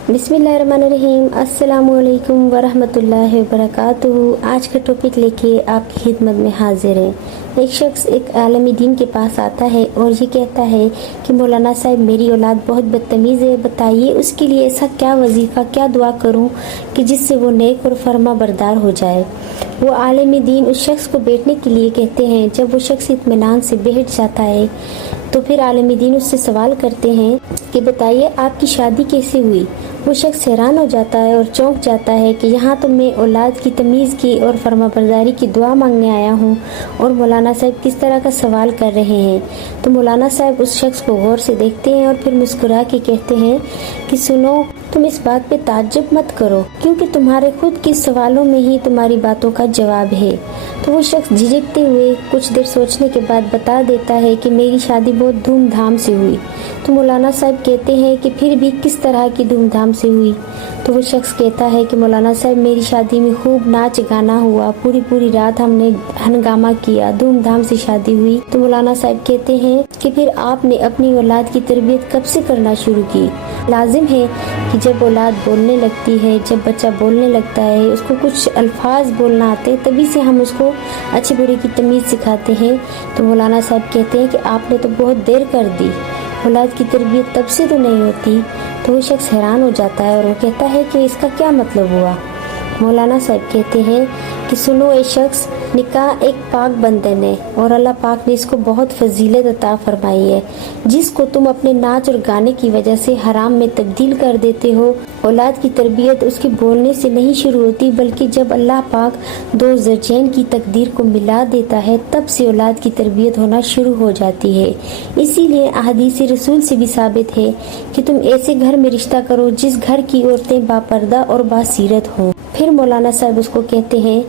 बिस्मिल्लाहिर्रहमानिर्रहीम। अस्सलामुअलैकुम वरहमतुल्लाहि वबरकातुहू। आज का टॉपिक लेके आपकी खिदमत में हाजिर है। एक शख्स एक आलिम दीन के पास आता है और ये कहता है कि मौलाना साहब मेरी औलाद बहुत बदतमीज़ है, बताइए उसके लिए ऐसा क्या वजीफ़ा क्या दुआ करूं कि जिससे वो नेक और फर्मा बरदार हो जाए। वो आलिम दीन उस शख्स को बैठने के लिए कहते हैं। जब वो शख्स इत्मीनान से बैठ जाता है तो फिर आलिम दीन उससे सवाल करते हैं कि बताइए आपकी शादी कैसे हुई। वो शख्स हैरान हो जाता है और चौंक जाता है कि यहाँ तो मैं औलाद की तमीज़ की और फरमाबरदारी की दुआ मांगने आया हूँ और मौलाना साहब किस तरह का सवाल कर रहे हैं। तो मौलाना साहब उस शख्स को गौर से देखते हैं और फिर मुस्कुरा के कहते हैं कि सुनो, तुम इस बात पे ताज्जुब मत करो क्योंकि तुम्हारे खुद के सवालों में ही तुम्हारी बातों का जवाब है। तो वो शख्स झिझकते हुए कुछ देर सोचने के बाद बता देता है कि मेरी शादी बहुत धूमधाम से हुई। तो मौलाना साहब कहते हैं कि फिर भी किस तरह की धूमधाम से हुई। तो वो शख्स कहता है कि मौलाना साहब मेरी शादी में खूब नाच गाना हुआ, पूरी रात हमने हंगामा किया, धूमधाम से शादी हुई। तो मौलाना साहब कहते हैं कि फिर आपने अपनी औलाद की तरबियत कब से करना शुरू की। लाजिम है कि जब औलाद बोलने लगती है, जब बच्चा बोलने लगता है, उसको कुछ अल्फाज बोलना आते हैं, तभी से हम उसको अच्छे बुरे की तमीज़ सिखाते हैं। तो मौलाना साहब कहते हैं कि आपने तो बहुत देर कर दी, औलाद की तरबियत तब से तो नहीं होती। तो वो शख्स हैरान हो जाता है और वो कहता है कि इसका क्या मतलब हुआ। मौलाना साहब कहते हैं कि सुनो ए शख्स, निकाह एक पाक बंधन है और अल्लाह पाक ने इसको बहुत फजीलत अता फरमाई है, जिसको तुम अपने नाच और गाने की वजह से हराम में तब्दील कर देते हो। औलाद की तरबियत उसके बोलने से नहीं शुरू होती, बल्कि जब अल्लाह पाक दो ज़ौजैन की तकदीर को मिला देता है तब से औलाद की तरबियत होना शुरू हो जाती है। इसीलिए अहदीस रसूल से भी साबित है कि तुम ऐसे घर में रिश्ता करो जिस घर की औरतें बापर्दा और बासीरत हों। फिर मौलाना साहब उसको कहते हैं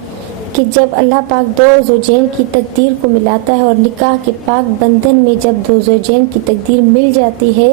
कि जब अल्लाह पाक दो ज़ौजैन की तकदीर को मिलाता है और निकाह के पाक बंधन में जब दो ज़ौजैन की तकदीर मिल जाती है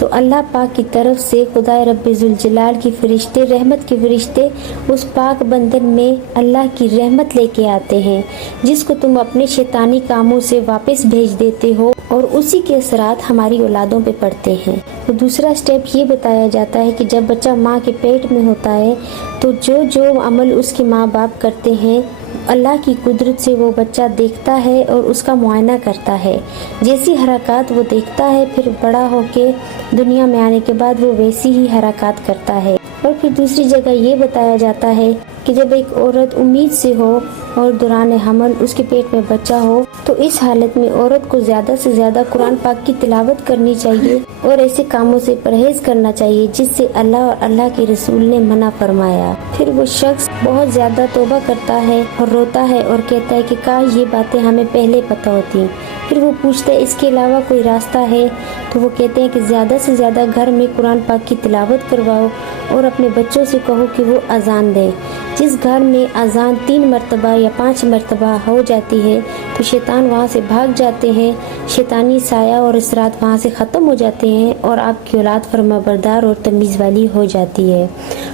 तो अल्लाह पाक की तरफ से खुदा रब्बे जुल जलाल की फरिश्ते, रहमत के फरिश्ते उस पाक बंधन में अल्लाह की रहमत लेके आते हैं, जिसको तुम अपने शैतानी कामों से वापस भेज देते हो और उसी के असरात हमारी औलादों पे पड़ते हैं। तो दूसरा स्टेप ये बताया जाता है कि जब बच्चा माँ के पेट में होता है तो जो जो अमल उसके माँ बाप करते हैं अल्लाह की कुदरत से वो बच्चा देखता है और उसका मुआयना करता है। जैसी हरकत वो देखता है फिर बड़ा होके दुनिया में आने के बाद वो वैसी ही हरकत करता है। और फिर दूसरी जगह ये बताया जाता है कि जब एक औरत उम्मीद से हो और दौरान हमल उसके पेट में बच्चा हो तो इस हालत में औरत को ज़्यादा से ज़्यादा कुरान पाक की तिलावत करनी चाहिए और ऐसे कामों से परहेज करना चाहिए जिससे अल्लाह और अल्लाह के रसूल ने मना फरमाया। फिर वो शख्स बहुत ज़्यादा तौबा करता है और रोता है और कहता है कि काश ये बातें हमें पहले पता होती। फिर वो पूछता है इसके अलावा कोई रास्ता है। तो वो कहते हैं कि ज़्यादा से ज़्यादा घर में कुरान पाक की तिलावत करवाओ और अपने बच्चों से कहो कि वो अजान दें। जिस घर में अजान 3 मरतबा या 5 मरतबा हो जाती है तो शैतान वहाँ से भाग जाते हैं, शैतानी साया और असरात वहाँ से ख़त्म हो जाते हैं और आपकी औलाद फरमाबरदार और तमीज़ वाली हो जाती है।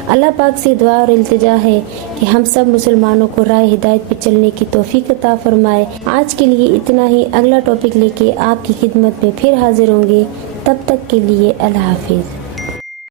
अल्लाह पाक से दुआ और इल्तिजा है कि हम सब मुसलमानों को राह हिदायत पे चलने की तौफीक अता फरमाए। आज के लिए इतना ही। अगला टॉपिक लेके आपकी खिदमत में फिर हाजिर होंगे। तब तक के लिए अल्लाह हाफिज़।